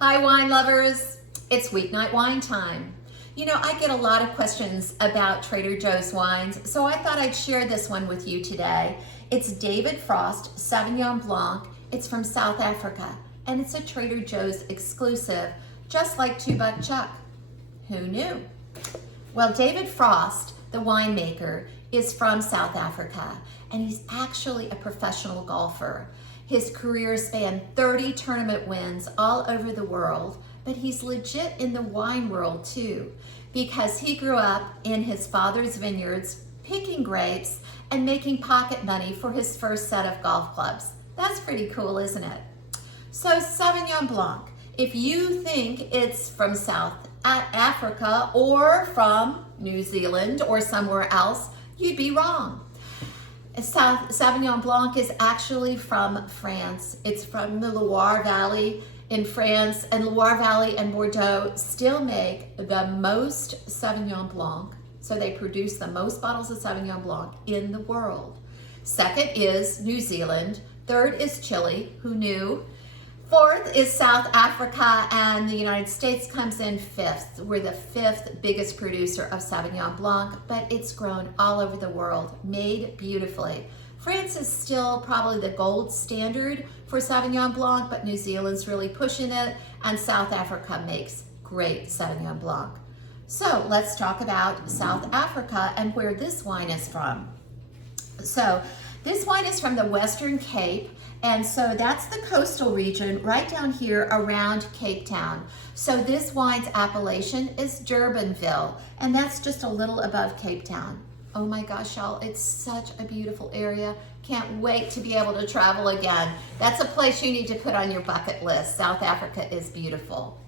Hi wine lovers, it's weeknight wine time. You know, I get a lot of questions about Trader Joe's wines, so I thought I'd share this one with you today. It's David Frost Sauvignon Blanc. It's from South Africa, and it's a Trader Joe's exclusive, just like 2 Buck Chuck. Who knew? Well, David Frost, the winemaker, is from South Africa, and he's actually a professional golfer. His career spanned 30 tournament wins all over the world, but he's legit in the wine world too, because he grew up in his father's vineyards, picking grapes and making pocket money for his first set of golf clubs. That's pretty cool, isn't it? So Sauvignon Blanc, if you think it's from South Africa or from New Zealand or somewhere else, you'd be wrong. Sauvignon Blanc is actually from France. It's from the Loire Valley in France, and Loire Valley and Bordeaux still make the most Sauvignon Blanc. So they produce the most bottles of Sauvignon Blanc in the world. Second is New Zealand. Third is Chile, who knew? Fourth is South Africa, and the United States comes in fifth. We're the fifth biggest producer of Sauvignon Blanc, but it's grown all over the world, made beautifully. France is still probably the gold standard for Sauvignon Blanc, but New Zealand's really pushing it, and South Africa makes great Sauvignon Blanc. So let's talk about South Africa and where this wine is from. So this wine is from the Western Cape, and so that's the coastal region right down here around Cape Town. So this wine's appellation is Durbanville, and that's just a little above Cape Town. Oh my gosh, y'all, it's such a beautiful area. Can't wait to be able to travel again. That's a place you need to put on your bucket list. South Africa is beautiful.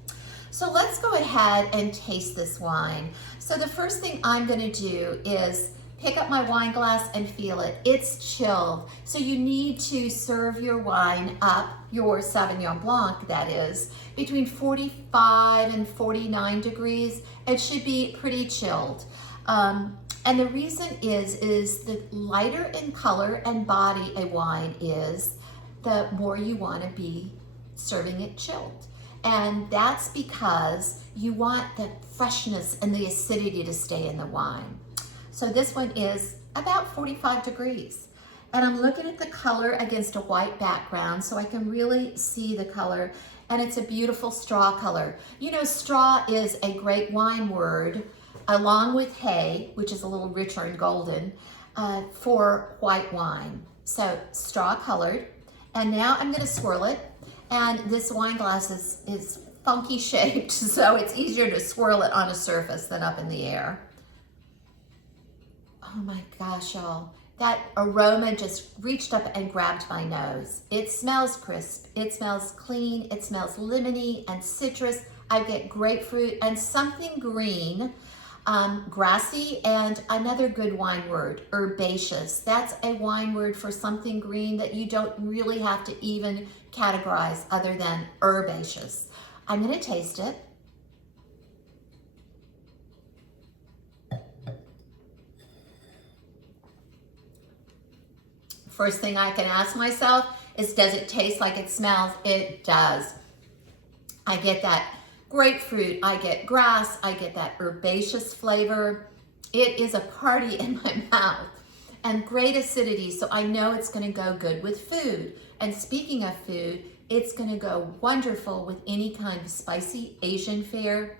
So let's go ahead and taste this wine. So the first thing I'm gonna do is pick up my wine glass and feel it. It's chilled. So you need to serve your wine up, your Sauvignon Blanc that is, between 45 and 49 degrees. It should be pretty chilled. And the reason is the lighter in color and body a wine is, the more you wanna be serving it chilled. And that's because you want the freshness and the acidity to stay in the wine. So this one is about 45 degrees. And I'm looking at the color against a white background so I can really see the color. And it's a beautiful straw color. You know, straw is a great wine word, along with hay, which is a little richer and golden, for white wine. So straw colored. And now I'm gonna swirl it. And this wine glass is funky shaped, so it's easier to swirl it on a surface than up in the air. Oh my gosh, y'all. That aroma just reached up and grabbed my nose. It smells crisp, it smells clean, it smells lemony and citrus. I get grapefruit and something green, grassy, and another good wine word, herbaceous. That's a wine word for something green that you don't really have to even categorize other than herbaceous. I'm gonna taste it. First thing I can ask myself is, does it taste like it smells? It does. I get that grapefruit, I get grass, I get that herbaceous flavor. It is a party in my mouth, and great acidity, so I know it's gonna go good with food. And speaking of food, it's gonna go wonderful with any kind of spicy Asian fare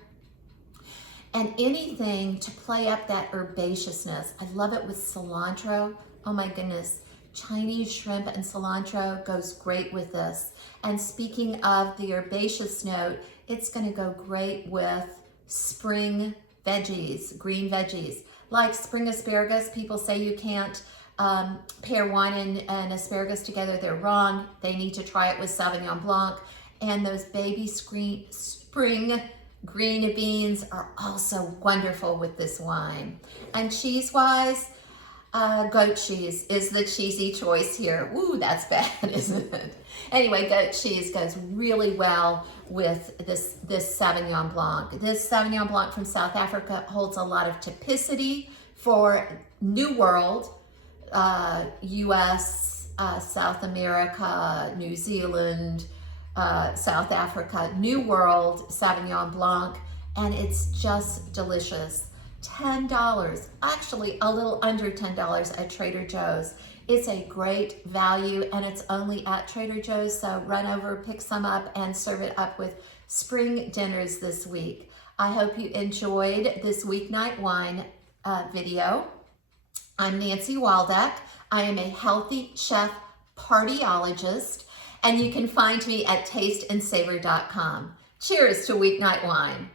and anything to play up that herbaceousness. I love it with cilantro. Oh my goodness. Chinese shrimp and cilantro goes great with this. And speaking of the herbaceous note, it's gonna go great with spring veggies, green veggies. Like spring asparagus, people say you can't pair wine and asparagus together. They're wrong. They need to try it with Sauvignon Blanc. And those baby spring green beans are also wonderful with this wine. And cheese-wise, goat cheese is the cheesy choice here. Ooh, that's bad, isn't it? Anyway, goat cheese goes really well with this Sauvignon Blanc. This Sauvignon Blanc from South Africa holds a lot of typicity for New World, US, South America, New Zealand, South Africa, New World Sauvignon Blanc, and it's just delicious. $10, actually a little under $10 at Trader Joe's. It's a great value, and it's only at Trader Joe's, so run over, pick some up, and serve it up with spring dinners this week. I hope you enjoyed this weeknight wine video. I'm Nancy Waldeck. I am a healthy chef partyologist, and you can find me at tasteandsavor.com. Cheers to weeknight wine.